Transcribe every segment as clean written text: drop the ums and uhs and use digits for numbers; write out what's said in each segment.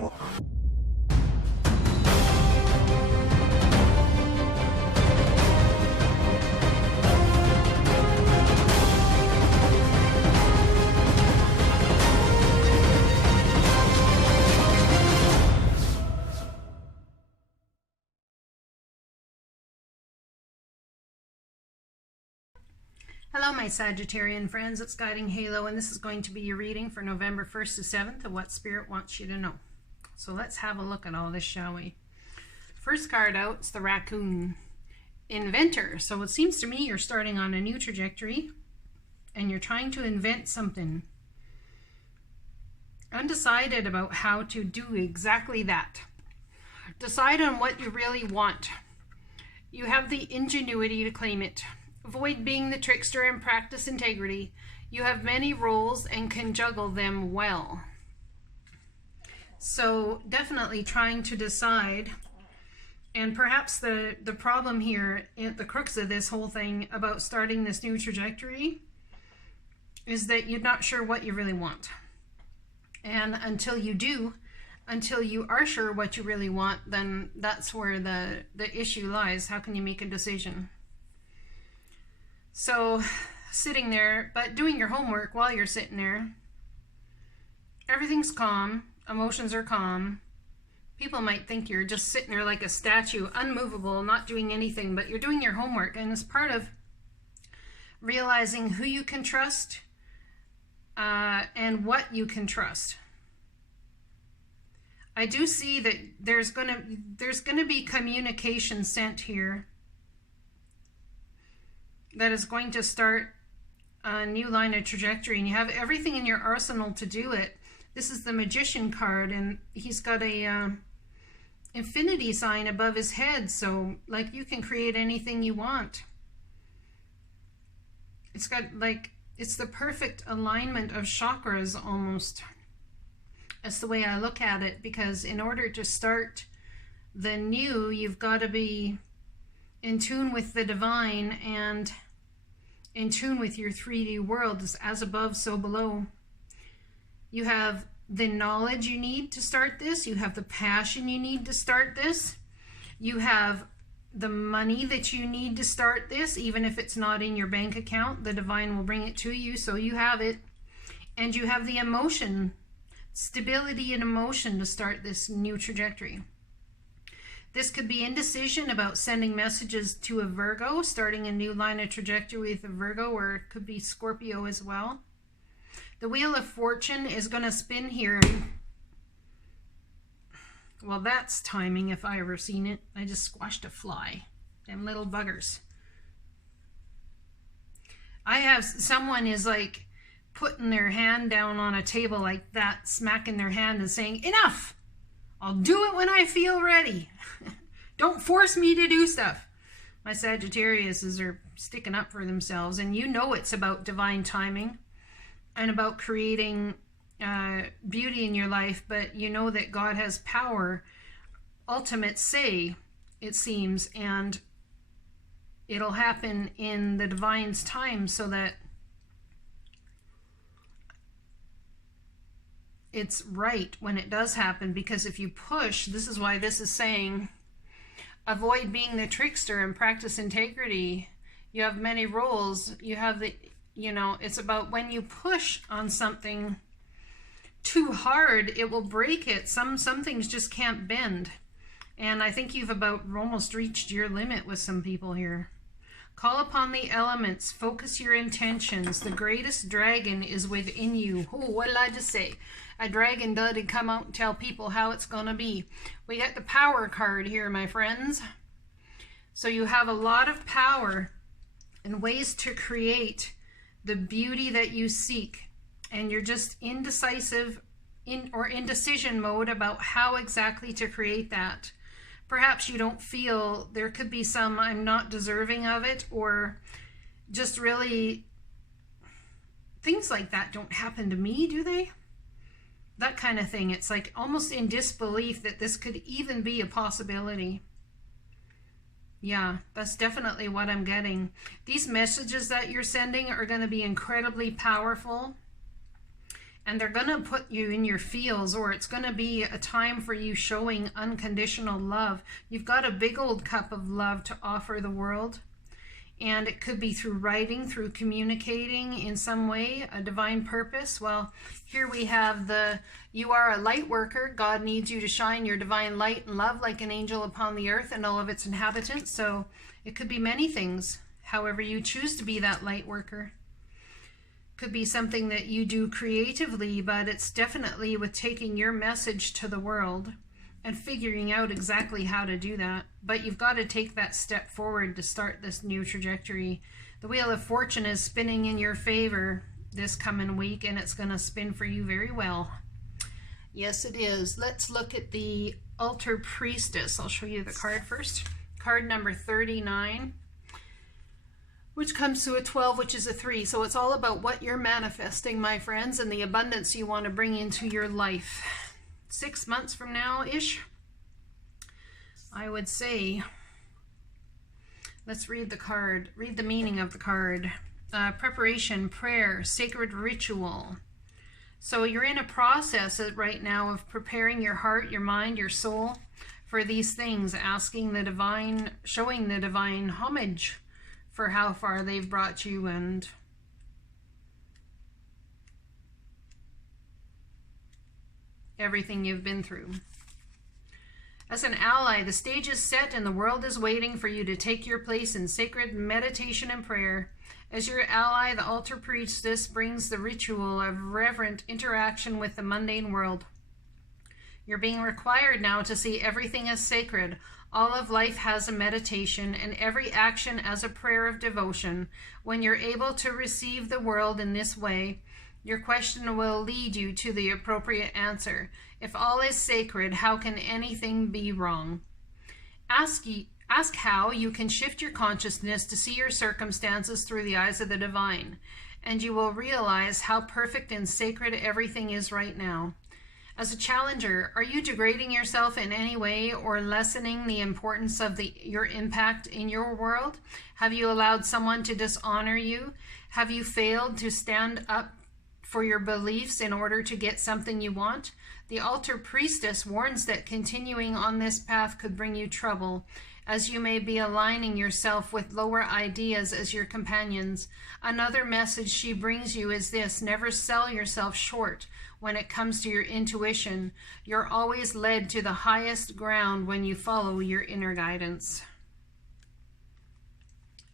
Hello my Sagittarian friends, it's Guiding Halo, and this is going to be your reading for November 1st to 7th of what Spirit wants you to know. So let's have a look at all this, shall we? First card out, it's the Raccoon. Inventor. So it seems to me you're starting on a new trajectory and you're trying to invent something. Undecided about how to do exactly that. Decide on what you really want. You have the ingenuity to claim it. Avoid being the trickster and practice integrity. You have many roles and can juggle them well. So definitely trying to decide, and perhaps the problem here, the crux of this whole thing about starting this new trajectory is that you're not sure what you really want. And until you are sure what you really want, then that's where the issue lies. How can you make a decision? So sitting there, but doing your homework while you're sitting there, everything's calm, emotions are calm. People might think you're just sitting there like a statue, unmovable, not doing anything, but you're doing your homework, and it's part of realizing who you can trust and what you can trust. I do see that there's gonna be communication sent here that is going to start a new line of trajectory, and you have everything in your arsenal to do it. This is the Magician card, and he's got a infinity sign above his head, so like you can create anything you want. It's got like, it's the perfect alignment of chakras almost. That's the way I look at it, because in order to start the new, you've got to be in tune with the divine and in tune with your 3D world. As above, so below. You have the knowledge you need to start this. You have the passion you need to start this. You have the money that you need to start this. Even if it's not in your bank account, the divine will bring it to you, so you have it. And you have the emotion, stability and emotion to start this new trajectory. This could be indecision about sending messages to a Virgo, starting a new line of trajectory with a Virgo, or it could be Scorpio as well. The Wheel of Fortune is going to spin here. Well, that's timing if I ever seen it. I just squashed a fly. Them little buggers. I have someone is like putting their hand down on a table like that, smacking their hand and saying, "Enough! I'll do it when I feel ready. Don't force me to do stuff." My Sagittariuses are sticking up for themselves, and you know it's about divine timing and about creating beauty in your life, but you know that God has power, ultimate say, it seems, and it'll happen in the divine's time so that it's right when it does happen. Because if you push, this is why this is saying avoid being the trickster and practice integrity. You have many roles. You have the, you know, it's about when you push on something too hard, it will break it. Some things just can't bend. And I think you've about almost reached your limit with some people here. Call upon the elements. Focus your intentions. The greatest dragon is within you. Oh, what did I just say? A dragon did come out and tell people how it's going to be. We got the power card here, my friends. So you have a lot of power and ways to create the beauty that you seek. And you're just indecisive or indecision mode about how exactly to create that. Perhaps you don't feel, there could be some I'm not deserving of it, or just really things like that don't happen to me, do they? That kind of thing. It's like almost in disbelief that this could even be a possibility. Yeah, that's definitely what I'm getting. These messages that you're sending are going to be incredibly powerful. and they're going to put you in your feels, or it's going to be a time for you showing unconditional love. You've got a big old cup of love to offer the world, and it could be through writing, through communicating in some way, a divine purpose. Well, here we have you are a light worker. God needs you to shine your divine light and love like an angel upon the earth and all of its inhabitants. So it could be many things, however you choose to be that light worker. Could be something that you do creatively, but it's definitely with taking your message to the world and figuring out exactly how to do that. But you've got to take that step forward to start this new trajectory. The Wheel of Fortune is spinning in your favor this coming week, and it's going to spin for you very well. Yes, it is. Let's look at the Altar Priestess. I'll show you the card first. Card number 39. Which comes to a 12, which is a 3. So it's all about what you're manifesting, my friends, and the abundance you want to bring into your life. 6 months from now-ish, I would say. Let's read the card. Read the meaning of the card. Preparation, prayer, sacred ritual. So you're in a process right now of preparing your heart, your mind, your soul for these things, asking the divine, showing the divine homage for how far they've brought you and everything you've been through. As an ally, the stage is set and the world is waiting for you to take your place in sacred meditation and prayer. As your ally, the Altar Priestess brings the ritual of reverent interaction with the mundane world. You're being required now to see everything as sacred. All of life has a meditation, and every action as a prayer of devotion. When you're able to receive the world in this way, your question will lead you to the appropriate answer. If all is sacred, how can anything be wrong? Ask how you can shift your consciousness to see your circumstances through the eyes of the divine, and you will realize how perfect and sacred everything is right now. As a challenger, are you degrading yourself in any way or lessening the importance of your impact in your world? Have you allowed someone to dishonor you? Have you failed to stand up for your beliefs in order to get something you want? The Altar Priestess warns that continuing on this path could bring you trouble, as you may be aligning yourself with lower ideas as your companions. Another message she brings you is this: never sell yourself short when it comes to your intuition. You're always led to the highest ground when you follow your inner guidance.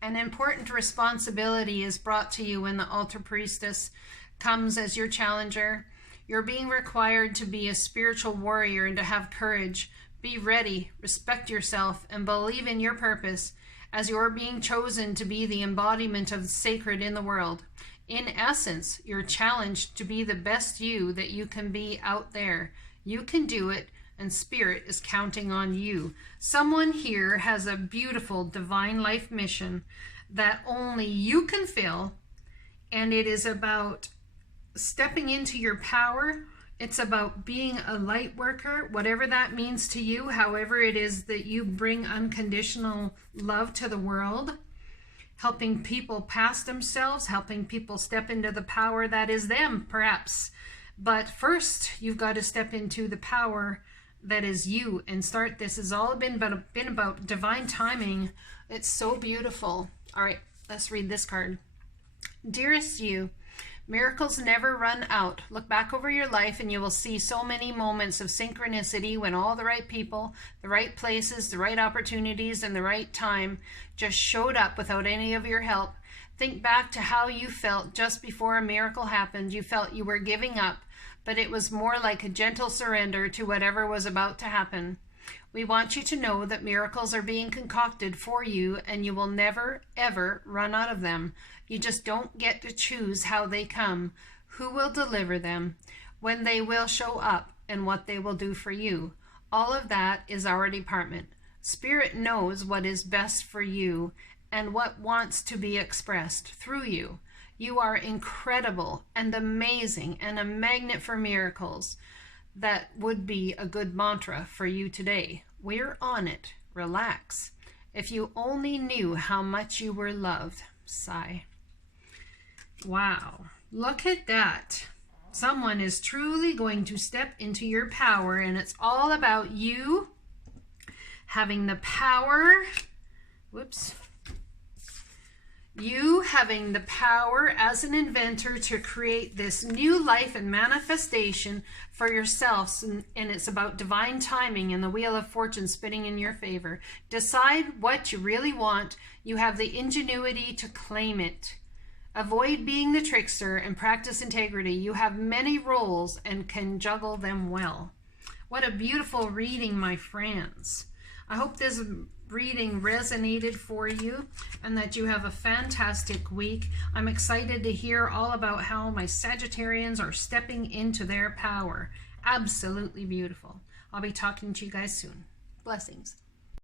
An important responsibility is brought to you when the Altar Priestess comes as your challenger. You're being required to be a spiritual warrior and to have courage. Be ready, respect yourself, and believe in your purpose, as you're being chosen to be the embodiment of the sacred in the world. In essence, you're challenged to be the best you that you can be out there. You can do it, and Spirit is counting on you. Someone here has a beautiful divine life mission that only you can fill, and it is about stepping into your power. It's about being a light worker, whatever that means to you, however it is that you bring unconditional love to the world, helping people pass themselves, helping people step into the power that is them, perhaps. But first, you've got to step into the power that is you and start. This has all been about divine timing. It's so beautiful. All right, let's read this card. Dearest you, miracles never run out. Look back over your life and you will see so many moments of synchronicity when all the right people, the right places, the right opportunities, and the right time just showed up without any of your help. Think back to how you felt just before a miracle happened. You felt you were giving up, but it was more like a gentle surrender to whatever was about to happen. We want you to know that miracles are being concocted for you, and you will never, ever run out of them. You just don't get to choose how they come, who will deliver them, when they will show up, and what they will do for you. All of that is our department. Spirit knows what is best for you and what wants to be expressed through you. You are incredible and amazing and a magnet for miracles. That would be a good mantra for you today. We're on it. Relax. If you only knew how much you were loved. Sigh. Wow. Look at that. Someone is truly going to step into your power, and it's all about you having the power, you having the power as an inventor to create this new life and manifestation for yourselves. And it's about divine timing and the wheel of fortune spinning in your favor. Decide what you really want. You have the ingenuity to claim it. Avoid being the trickster and practice integrity. You have many roles and can juggle them well. What a beautiful reading, my friends. I hope this reading resonated for you and that you have a fantastic week. I'm excited to hear all about how my Sagittarians are stepping into their power. Absolutely beautiful. I'll be talking to you guys soon. Blessings.